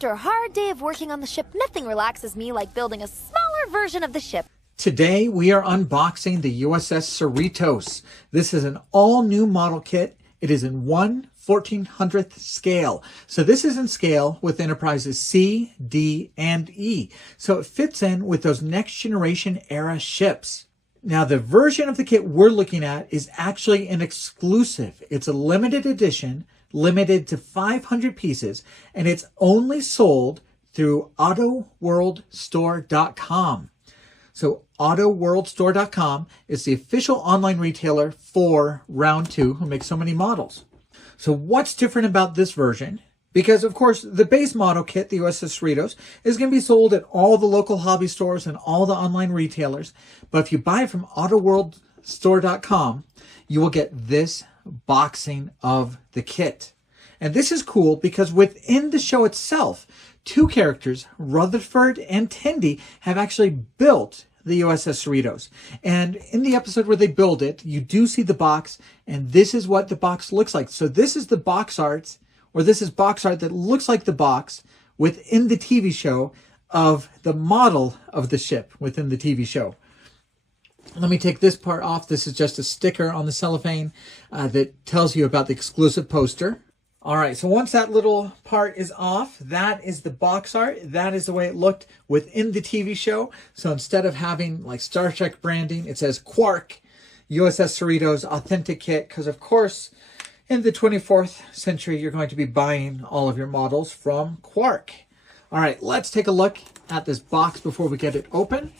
After a hard day of working on the ship, nothing relaxes me like building a smaller version of the ship. Today we are unboxing the USS Cerritos. This is an all-new model kit. It is in 1/1400th scale. So this is in scale with Enterprises C, D, and E. So it fits in with those next generation era ships. Now the version of the kit we're looking at is actually an exclusive. It's a limited edition, limited to 500 pieces, and it's only sold through AutoWorldStore.com. So AutoWorldStore.com is the official online retailer for Round 2, who makes so many models. So what's different about this version? Because, of course, the base model kit, the USS Cerritos, is going to be sold at all the local hobby stores and all the online retailers. But if you buy it from AutoWorldStore.com, you will get this boxing of the kit. And this is cool because within the show itself, two characters, Rutherford and Tendi, have actually built the USS Cerritos. And in the episode where they build it, you do see the box, and this is what the box looks like. So this is the box art, or this is box art that looks like the box within the TV show of the model of the ship within the TV show. Let me take this part off. This is just a sticker on the cellophane that tells you about the exclusive poster. All right, so once that little part is off, that is the box art. That is the way it looked within the TV show. So instead of having like Star Trek branding, it says Quark, USS Cerritos Authentic Kit, because of course, in the 24th century, you're going to be buying all of your models from Quark. All right, let's take a look at this box before we get it open.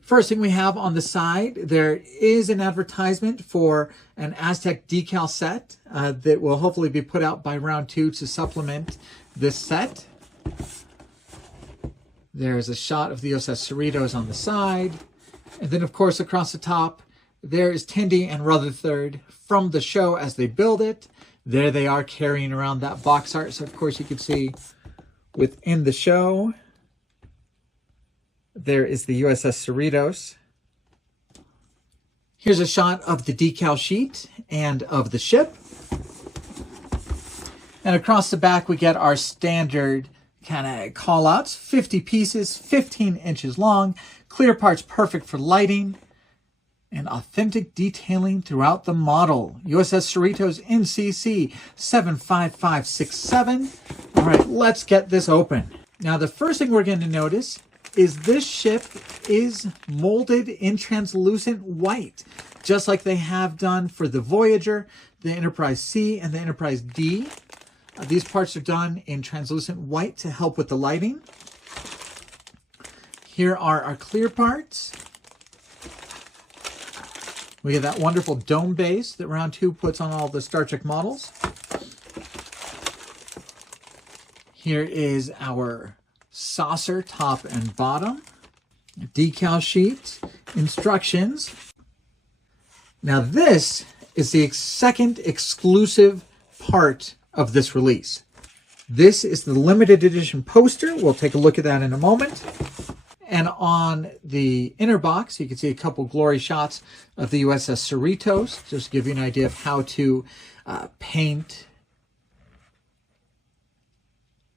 First thing we have on the side, there is an advertisement for an Aztec decal set that will hopefully be put out by Round 2 to supplement this set. There's a shot of the USS Cerritos on the side. And then, of course, across the top, there is Tendi and Rutherford from the show as they build it. There they are carrying around that box art. So, of course, you can see within the show, there is the USS Cerritos. Here's a shot of the decal sheet and of the ship. And across the back, we get our standard kind of call-outs. 50 pieces, 15 inches long, clear parts perfect for lighting, and authentic detailing throughout the model. USS Cerritos NCC 75567. All right, let's get this open. Now, the first thing we're going to notice is this ship is molded in translucent white, just like they have done for the Voyager, the Enterprise C, and the Enterprise D. These parts are done in translucent white to help with the lighting. Here are our clear parts. We have that wonderful dome base that Round 2 puts on all the Star Trek models. Here is our saucer top and bottom, decal sheet, instructions. Now this is the second exclusive part of this release. This is the limited edition poster. We'll take a look at that in a moment. And on the inner box, you can see a couple glory shots of the USS Cerritos, just to give you an idea of how to paint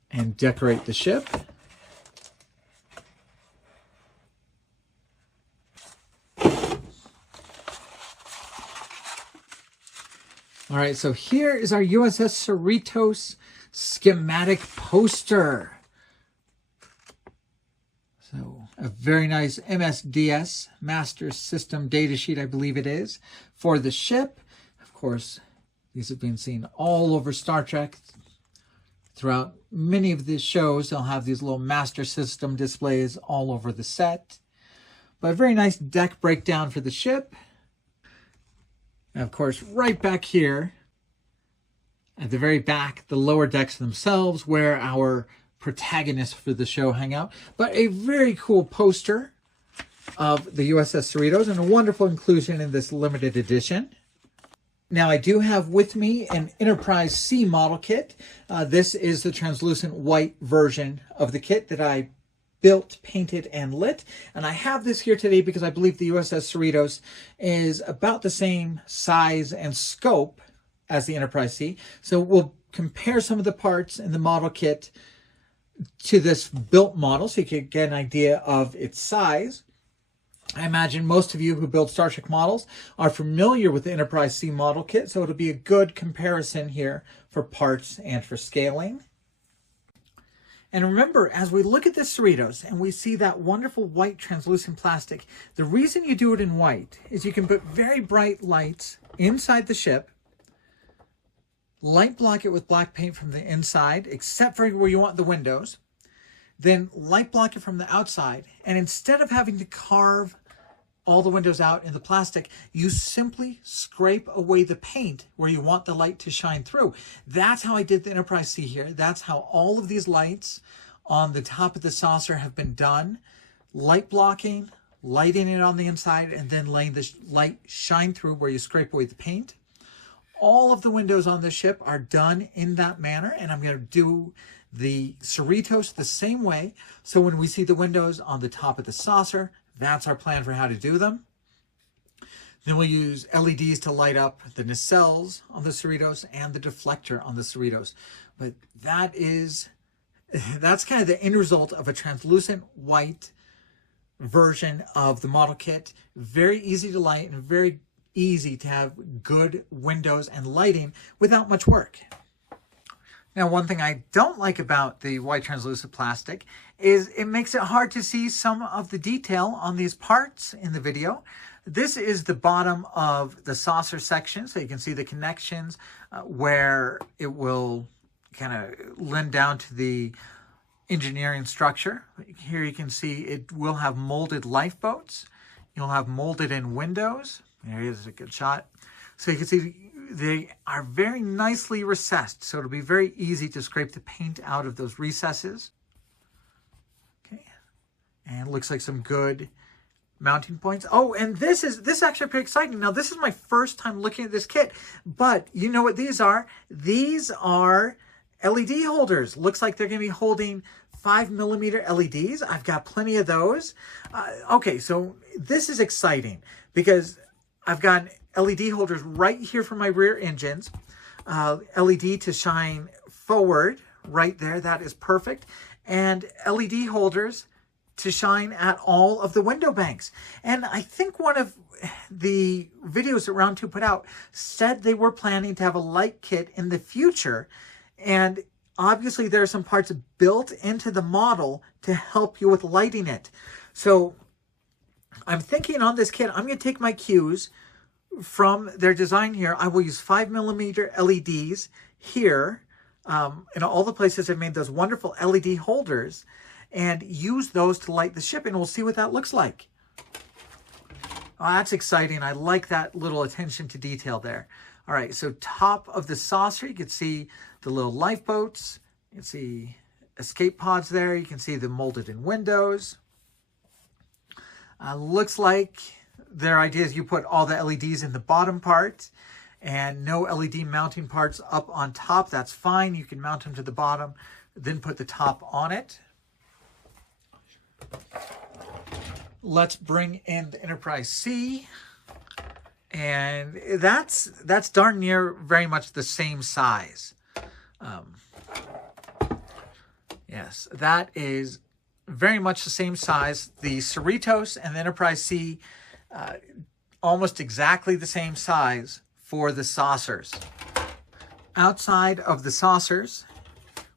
and decorate the ship. All right, so here is our USS Cerritos schematic poster. So a very nice MSDS, Master System Data Sheet, I believe it is, for the ship. Of course, these have been seen all over Star Trek. Throughout many of the shows, they'll have these little Master System displays all over the set. But a very nice deck breakdown for the ship. And of course, right back here, at the very back, the lower decks themselves, where our protagonists for the show hang out. But a very cool poster of the USS Cerritos, and a wonderful inclusion in this limited edition. Now, I do have with me an Enterprise C model kit. This is the translucent white version of the kit that I built, painted, and lit. And I have this here today because I believe the USS Cerritos is about the same size and scope as the Enterprise C. So we'll compare some of the parts in the model kit to this built model so you can get an idea of its size. I imagine most of you who build Starship models are familiar with the Enterprise C model kit, so it'll be a good comparison here for parts and for scaling. And remember, as we look at this Cerritos and we see that wonderful white translucent plastic, the reason you do it in white is you can put very bright lights inside the ship, light block it with black paint from the inside, except for where you want the windows, then light block it from the outside. And instead of having to carve all the windows out in the plastic, you simply scrape away the paint where you want the light to shine through. That's how I did the Enterprise C here. That's how all of these lights on the top of the saucer have been done. Light blocking, lighting it on the inside, and then letting the light shine through where you scrape away the paint. All of the windows on this ship are done in that manner, and I'm going to do the Cerritos the same way. So when we see the windows on the top of the saucer, that's our plan for how to do them. Then we'll use LEDs to light up the nacelles on the Cerritos and the deflector on the Cerritos. But that's kind of the end result of a translucent white version of the model kit. Very easy to light and very easy to have good windows and lighting without much work. Now, one thing I don't like about the white translucent plastic is it makes it hard to see some of the detail on these parts in the video. This is the bottom of the saucer section, so you can see the connections where it will kind of lend down to the engineering structure. Here you can see it will have molded lifeboats. You'll have molded in windows. There is a good shot. So you can see they are very nicely recessed, so it'll be very easy to scrape the paint out of those recesses. Okay, and it looks like some good mounting points. Oh, and this is actually pretty exciting. Now, this is my first time looking at this kit, but you know what these are? These are LED holders. Looks like they're going to be holding 5mm LEDs. I've got plenty of those. Okay, so this is exciting because I've got LED holders right here for my rear engines. LED to shine forward right there. That is perfect. And LED holders to shine at all of the window banks. And I think one of the videos that Round 2 put out said they were planning to have a light kit in the future. And obviously there are some parts built into the model to help you with lighting it. So I'm thinking on this kit, I'm going to take my cues from their design here. I will use 5mm LEDs here in all the places I've made those wonderful LED holders and use those to light the ship, and we'll see what that looks like. Oh, that's exciting. I like that little attention to detail there. All right, so top of the saucer, you can see the little lifeboats. You can see escape pods there. You can see the molded in windows. Looks like their idea is you put all the LEDs in the bottom part and no LED mounting parts up on top. That's fine. You can mount them to the bottom, then put the top on it. Let's bring in the Enterprise C. And that's darn near very much the same size. Yes, that is very much the same size. The Cerritos and the Enterprise C, almost exactly the same size for the saucers. Outside of the saucers,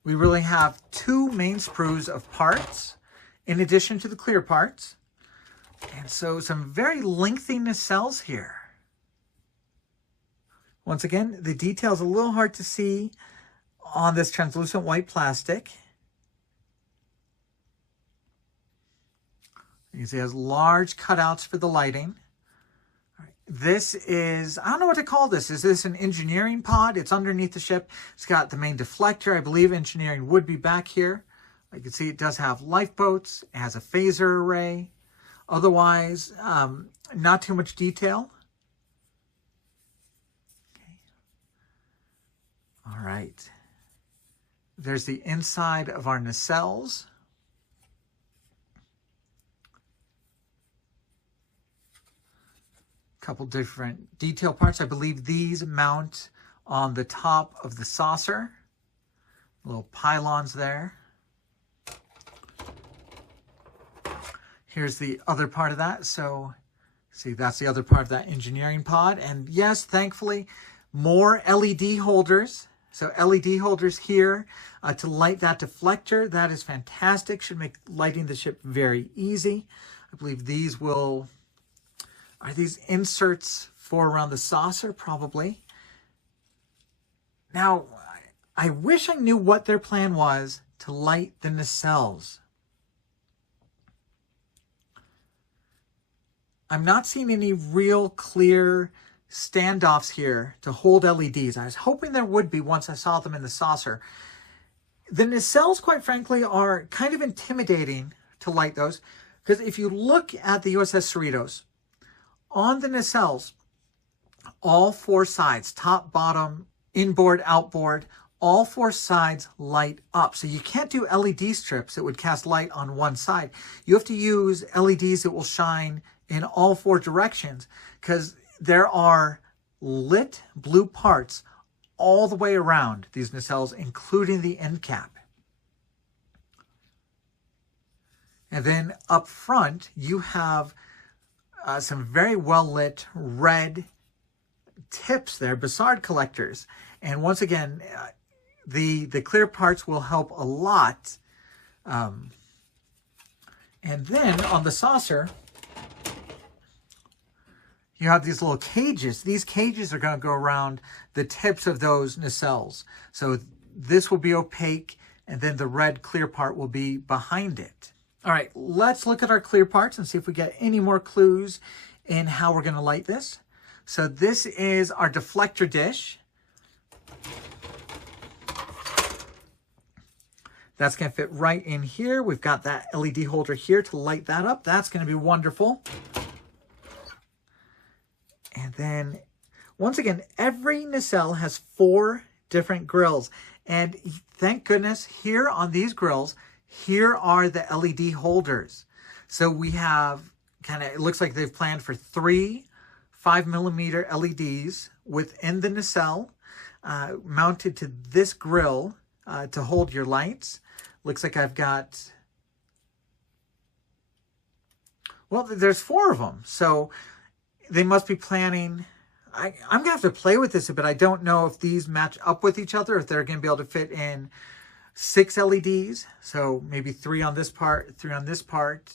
we really have two main sprues of parts in addition to the clear parts. And so some very lengthy nacelles here. Once again, the detail is a little hard to see on this translucent white plastic. You can see it has large cutouts for the lighting. All right. This is, I don't know what to call this. Is this an engineering pod? It's underneath the ship. It's got the main deflector. I believe engineering would be back here. You can see it does have lifeboats. It has a phaser array. Otherwise, not too much detail. Okay. All right. There's the inside of our nacelles. Couple different detail parts. I believe these mount on the top of the saucer. Little pylons there. Here's the other part of that. So see, that's the other part of that engineering pod. And yes, thankfully, more LED holders. So LED holders here to light that deflector. That is fantastic. Should make lighting the ship very easy. I believe these are these inserts for around the saucer? Probably. Now, I wish I knew what their plan was to light the nacelles. I'm not seeing any real clear standoffs here to hold LEDs. I was hoping there would be once I saw them in the saucer. The nacelles, quite frankly, are kind of intimidating to light those, because if you look at the USS Cerritos, on the nacelles, all four sides, top, bottom, inboard, outboard, all four sides light up. So you can't do LED strips that would cast light on one side. You have to use LEDs that will shine in all four directions, because there are lit blue parts all the way around these nacelles, including the end cap. And then up front, you have some very well lit red tips there, Bassard collectors. And once again, the clear parts will help a lot. And then on the saucer, you have these little cages. These cages are going to go around the tips of those nacelles. So this will be opaque, and then the red clear part will be behind it. All right, let's look at our clear parts and see if we get any more clues in how we're going to light this. So this is our deflector dish. That's going to fit right in here. We've got that LED holder here to light that up. That's going to be wonderful. And then, once again, every nacelle has 4 different grills. And thank goodness, here on these grills, here are the LED holders. So we have it looks like they've planned for 3 5mm LEDs within the nacelle, mounted to this grill to hold your lights. Looks like I've got, well, there's 4 of them. So they must be planning. I'm going to have to play with this a bit. I don't know if these match up with each other, if they're going to be able to fit in 6 LEDs. So maybe 3 on this part, 3 on this part.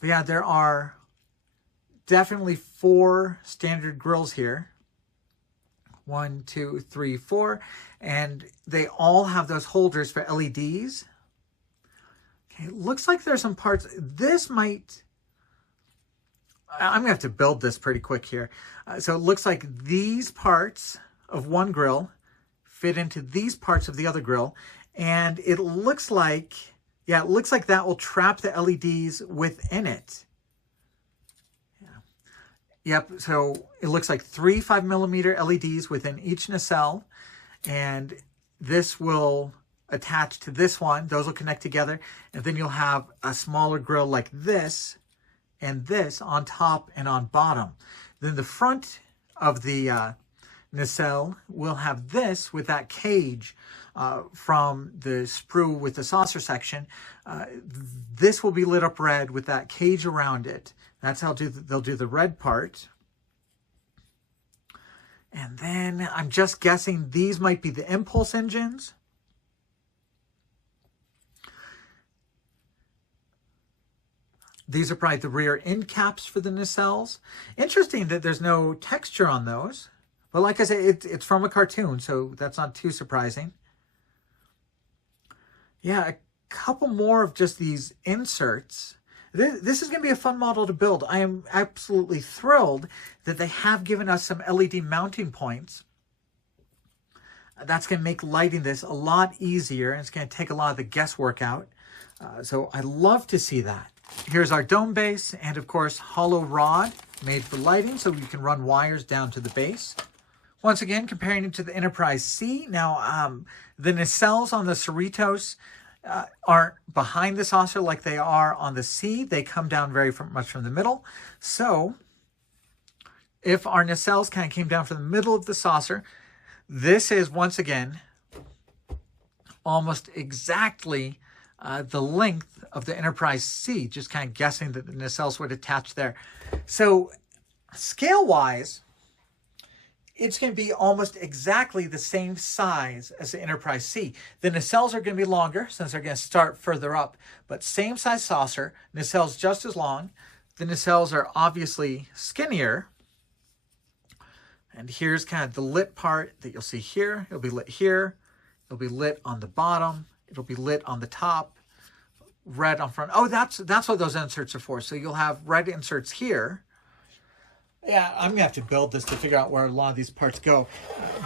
But yeah, there are definitely 4 standard grills here. 1, 2, 3, 4. And they all have those holders for LEDs. Okay, it looks like there's some parts. This might... I'm going to have to build this pretty quick here. So it looks like these parts of one grill fit into these parts of the other grill. And it looks like, yeah, it looks like that will trap the LEDs within it. Yeah. Yep, so it looks like 3 5mm LEDs within each nacelle. And this will attach to this one. Those will connect together. And then you'll have a smaller grill like this, and this on top and on bottom. Then the front of the nacelle will have this with that cage from the sprue with the saucer section. This will be lit up red with that cage around it. That's how they'll do the red part. And then I'm just guessing these might be the impulse engines. These are probably the rear end caps for the nacelles. Interesting that there's no texture on those. But like I said, it's from a cartoon, so that's not too surprising. Yeah, a couple more of just these inserts. This is going to be a fun model to build. I am absolutely thrilled that they have given us some LED mounting points. That's going to make lighting this a lot easier, and it's going to take a lot of the guesswork out. So I love to see that. Here's our dome base, and of course, hollow rod made for lighting, so you can run wires down to the base. Once again, comparing it to the Enterprise C. Now, the nacelles on the Cerritos aren't behind the saucer like they are on the C. They come down very much from the middle. So, if our nacelles kind of came down from the middle of the saucer, this is, once again, almost exactly the length of the Enterprise C, just kind of guessing that the nacelles would attach there. So scale-wise, it's going to be almost exactly the same size as the Enterprise C. The nacelles are going to be longer since they're going to start further up, but same size saucer, nacelles just as long. The nacelles are obviously skinnier. And here's kind of the lit part that you'll see here. It'll be lit here. It'll be lit on the bottom. It'll be lit on the top. Red on front. Oh, that's what those inserts are for. So you'll have red inserts here. Yeah, I'm going to have to build this to figure out where a lot of these parts go.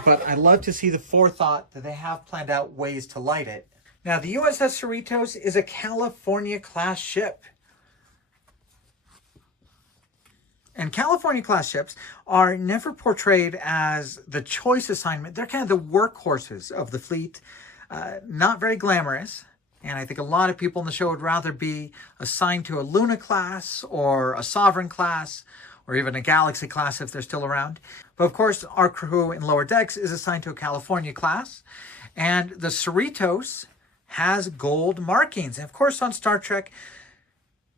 But I love to see the forethought that they have planned out ways to light it. Now, the USS Cerritos is a California-class ship. And California-class ships are never portrayed as the choice assignment. They're kind of the workhorses of the fleet. Not very glamorous. And I think a lot of people in the show would rather be assigned to a Luna class or a Sovereign class or even a Galaxy class if they're still around. But of course, our crew in Lower Decks is assigned to a California class. And the Cerritos has gold markings. And of course, on Star Trek,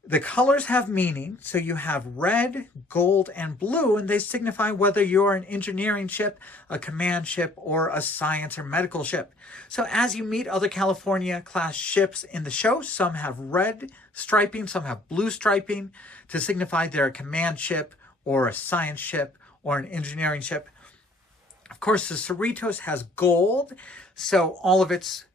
the colors have meaning, so you have red, gold, and blue, and they signify whether you're an engineering ship, a command ship, or a science or medical ship. So as you meet other California-class ships in the show, some have red striping, some have blue striping to signify they're a command ship, or a science ship, or an engineering ship. Of course, the Cerritos has gold, so all of its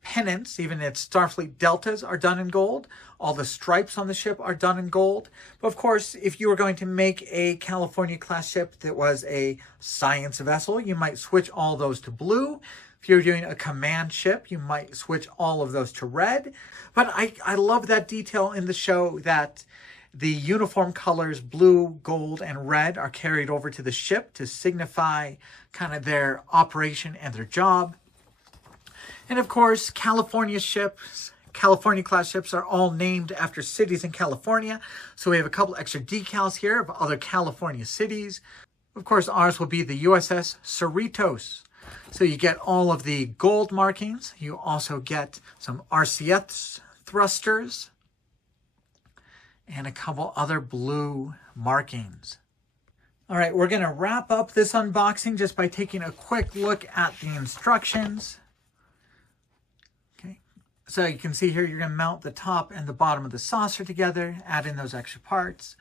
pennants, even its Starfleet deltas, are done in gold. All the stripes on the ship are done in gold. But of course, if you were going to make a California-class ship that was a science vessel, you might switch all those to blue. If you're doing a command ship, you might switch all of those to red. But I love that detail in the show that the uniform colors, blue, gold, and red, are carried over to the ship to signify kind of their operation and their job. And of course, California ships, California-class ships are all named after cities in California. So we have a couple extra decals here of other California cities. Of course, ours will be the USS Cerritos. So you get all of the gold markings. You also get some RCS thrusters and a couple other blue markings. All right, we're going to wrap up this unboxing just by taking a quick look at the instructions. So you can see here, you're going to mount the top and the bottom of the saucer together, add in those extra parts.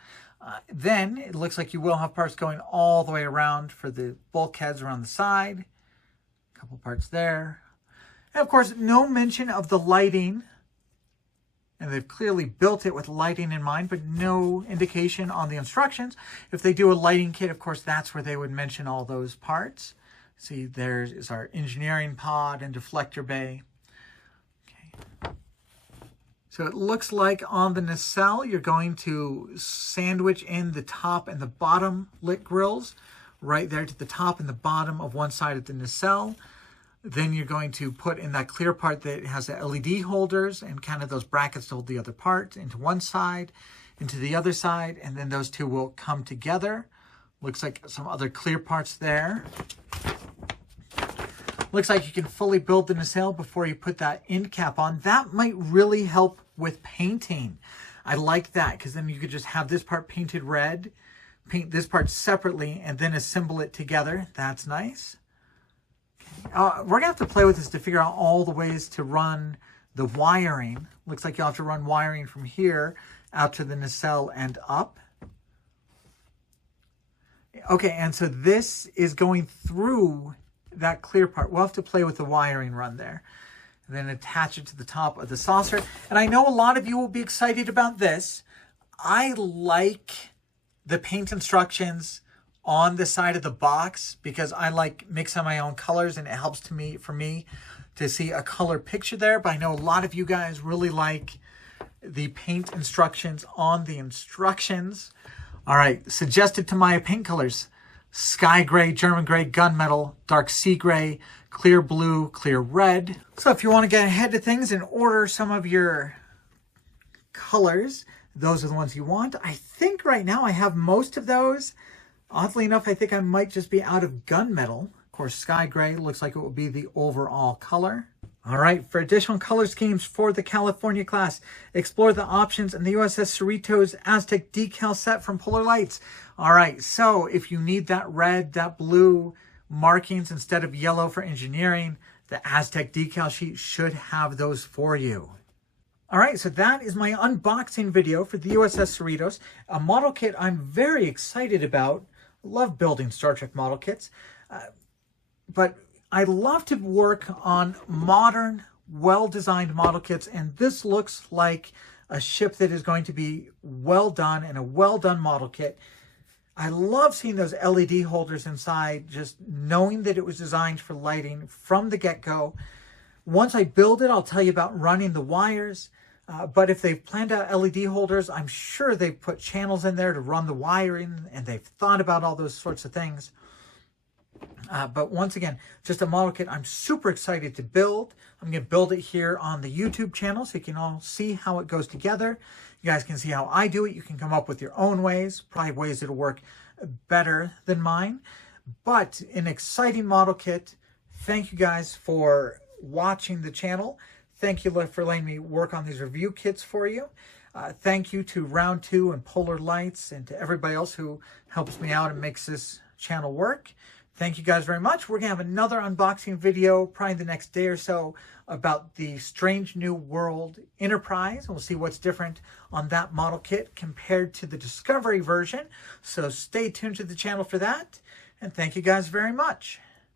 Then it looks like you will have parts going all the way around for the bulkheads around the side. A couple parts there. And of course, no mention of the lighting. And they've clearly built it with lighting in mind, but no indication on the instructions. If they do a lighting kit, of course, that's where they would mention all those parts. See, there is our engineering pod and deflector bay. So it looks like on the nacelle, you're going to sandwich in the top and the bottom lit grills right there to the top and the bottom of one side of the nacelle. Then you're going to put in that clear part that has the LED holders and kind of those brackets to hold the other part into one side, into the other side, and then those two will come together. Looks like some other clear parts there. Looks like you can fully build the nacelle before you put that end cap on. That might really help with painting. I like that because then you could just have this part painted red, paint this part separately, and then assemble it together. That's nice. Okay. We're going to have to play with this to figure out all the ways to run the wiring. Looks like you'll have to run wiring from here out to the nacelle and up. Okay, and so this is going through that clear part. We'll have to play with the wiring run there. And then attach it to the top of the saucer. And I know a lot of you will be excited about this. I like the paint instructions on the side of the box because I like mixing my own colors and it helps for me to see a color picture there. But I know a lot of you guys really like the paint instructions on the instructions. All right, suggested Tamaya paint colors: sky gray, German gray, gunmetal, dark sea gray, clear blue, clear red. So if you want to get ahead of things and order some of your colors, those are the ones you want. I think right now I have most of those. Oddly enough, I think I might just be out of gunmetal. Of course, sky gray looks like it will be the overall color. All right, for additional color schemes for the California class, explore the options in the USS Cerritos Aztec decal set from Polar Lights. All right, so if you need that red, that blue markings instead of yellow for engineering, the Aztec decal sheet should have those for you. All right, so that is my unboxing video for the USS Cerritos, a model kit I'm very excited about. Love building Star Trek model kits, but I love to work on modern, well-designed model kits, and this looks like a ship that is going to be well done and a well-done model kit. I love seeing those LED holders inside, just knowing that it was designed for lighting from the get-go. Once I build it, I'll tell you about running the wires. But if they've planned out LED holders, I'm sure they've put channels in there to run the wiring, and they've thought about all those sorts of things. But once again, just a model kit I'm super excited to build. I'm going to build it here on the YouTube channel so you can all see how it goes together. You guys can see how I do it. You can come up with your own ways, probably ways that'll work better than mine. But an exciting model kit. Thank you guys for watching the channel. Thank you for letting me work on these review kits for you. Thank you to Round 2 and Polar Lights and to everybody else who helps me out and makes this channel work. Thank you guys very much. We're going to have another unboxing video probably the next day or so about the Strange New World Enterprise. We'll see what's different on that model kit compared to the Discovery version. So stay tuned to the channel for that. And thank you guys very much.